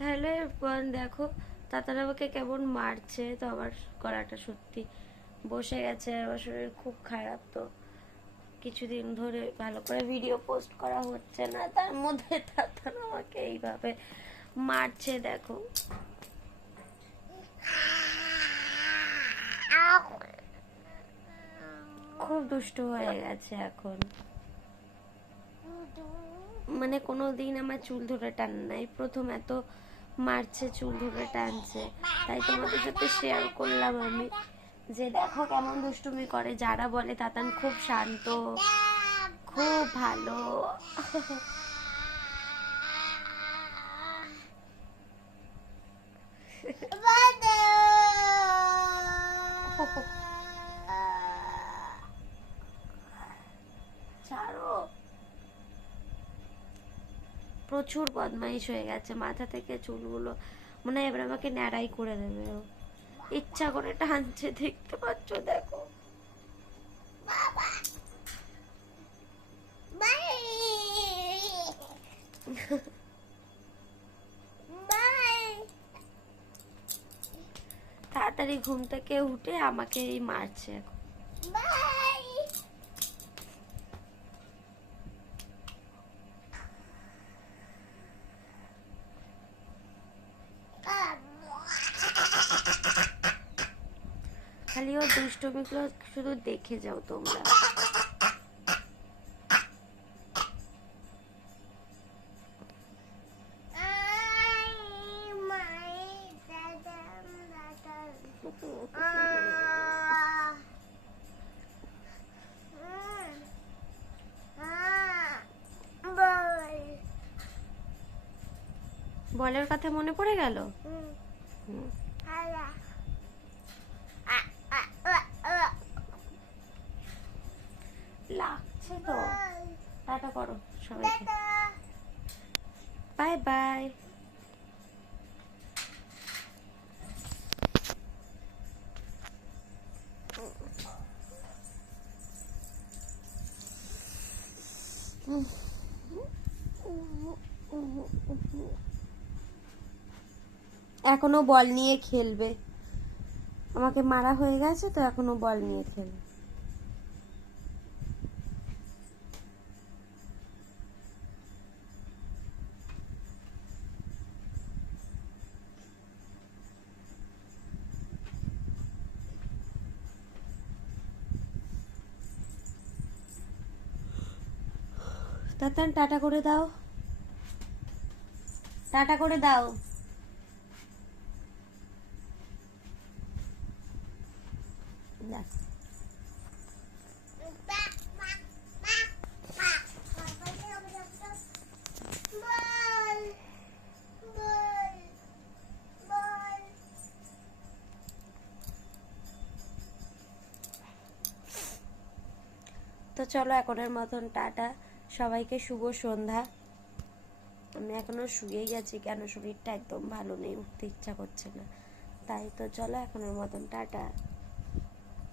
Hello everyone, দেখো তাতারা আমাকে কেমন মারছে। তো আমার গলাটা সত্যি বসে গেছে, আমার শরীর খুব খারাপ। তো কিছুদিন ধরে ভালো করে ভিডিও পোস্ট করা হচ্ছে না, তার মধ্যে তাতারা আমাকে এইভাবে মারছে। দেখো খুব দুষ্ট হয়ে গেছে এখন। মানে কোনোদিন আমার চুল ধরে টান নাই, প্রথম এত মারছে, চুল ধরে টানছে। তাই তোমাদের সাথে শেয়ার করলাম আমি যে দেখো কেমন দুষ্টুমি করে। যারা বলে তাতান খুব শান্ত, খুব ভালো, ছাড়ো, প্রচুর বদমাইশ হয়ে গেছে। মাথা থেকে চুলগুলো মনে হয় এবার আমাকে ন্যাড়াই করে দেবে। ইচ্ছা করে টানছে, দেখতে পাচ্ছ, দেখো। তাড়াতাড়ি ঘুম থেকে উঠে আমাকে এই মারছে এখন। খালি ওর দুষ্টমিগুলো শুধু দেখে যাও তোমরা। বলের কথা মনে পড়ে গেল। লাগছে তো। টাটা করো সবাইকে, বাই বাই। এখনো বল নিয়ে খেলবে, আমাকে মারা হয়ে গেছে তো এখনো বল নিয়ে খেলবে। তাতান টাটা করে দাও, টাটা করে দাও। তো চলো এখনের মতন টাটা সবাইকে, শুভ সন্ধ্যা। আমি এখনো শুয়েই আছি, কেন শরীরটা একদম ভালো নেই, উঠতে ইচ্ছা করছে না। তাই তো চলো এখনের মতন টাটা।